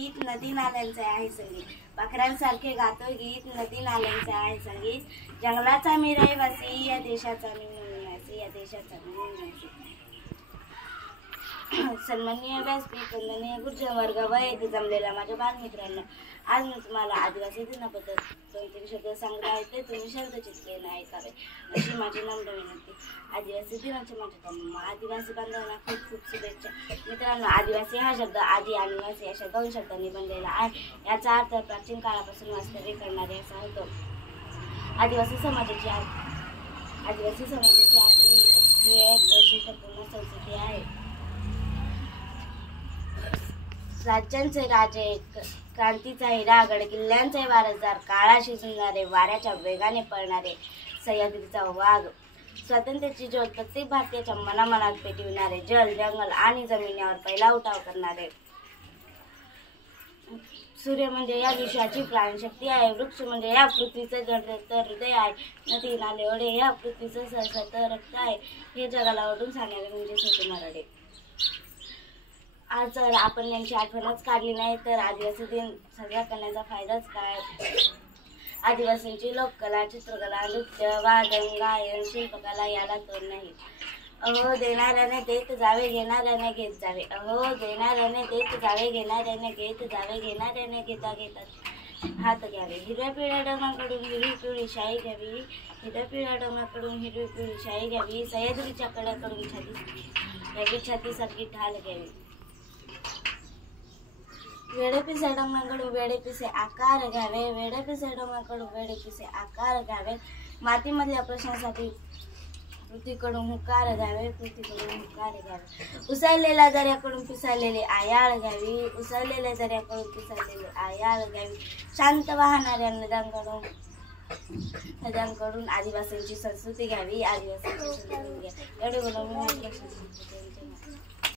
गीत नदी नाल्यांचे आहे संगीत, पाखरांसारखे गातोय गीत नदी नाल्यांचे आहे संगीत, जंगलाचा मी रहिवासी या देशाचा मी निवासी, या देशाचा मी निवासी। सन्माननीय व्यासपीठ, वंदनीय गुरुजन वर्ग व येथे जमलेल्या माझ्या बालमित्रांनो, आज मी तुम्हाला आदिवासी दिनाबद्दल 2-3 शब्द सांगणार आहे, ते तुम्ही शब्दचित्रेने ऐकावे अशी माझी नम्र विनंती। आदिवासी दिनाच्या माझ्या आदिवासी बांधवांना खूप खूप शुभेच्छा। मित्रांनो, आदिवासी हा शब्द आदि आणि वासी अशा 2 शब्दांनी बनलेला आहे। याचा अर्थ प्राचीन काळापासून वास्तव्य करणारे असा होतो। आदिवासी समाजाची आपली एक वैशिष्ट्यपूर्ण संस्कृती आहे। राज्यांचे राजे, क्रांतीचा हिरा, गडकिल्ल्यांचे वारसदार, काळाशी झुंजणारे, वाऱ्याच्या वेगाने पळणारे, सह्याद्रीचा वाघ, स्वातंत्र्याची ज्योत प्रत्येक भारतीयाच्या मनामनात पेटविणारे, जल, जंगल आणि जमिनीवर पहिला उठाव करणारे। सूर्य म्हणजे या विश्वाची प्राणशक्ती आहे, वृक्ष म्हणजे या पृथ्वीचे जडत हृदय आहे, नदी नाले ओढे या पृथ्वीचं सळसळत रक्त आहे, हे जगाला ओढून सांगणारे म्हणजे छोटे मराठे। आज जर आपण यांची आठवणच काढली नाही तर आदिवासी दिन साजरा करण्याचा फायदाच काय। आदिवासींची लोककला, चित्रकला, नृत्य, वादन, गायन, शिल्पकला याला तोड नाही। अहो देणाऱ्याने देत जावे, घेणाऱ्याने घेत जावे, अहो देणाऱ्याने देत जावे, घेणाऱ्याने घेत जावे, घेणाऱ्याने घेता घेतात हात घ्यावे। हिरव्या पिवळ्या डोंगराकडून हिरवी पिवळी शाई घ्यावी, हिरव्या पिवळ्या डोंगराकडून हिरवी पिवळी शाई घ्यावी, सह्याद्रीच्या कड्याकडून छातीसारखी ढाल घ्यावी। वेडेपिसे डोंगराकडून वेडेपिसे आकार घ्यावे, वेडेपिसे डोंगराकडून वेडेपिसे आकार घ्यावे, मातीमधल्या प्रश्नासाठी पृथ्वीकडून हुंकार घ्यावे, पृथ्वीकडून हुंकार घ्यावे। उसळलेल्या दर्याकडून पिसाळलेले आयाळ घ्यावी, उसळलेल्या दर्याकडून पिसाळलेले आयाळ घ्यावी, शांत वाहणाऱ्या नद्यांकडून आदिवासींची संस्कृती घ्यावी, आदिवासींची संस्कृती घ्यावी। एवढे बोलून मी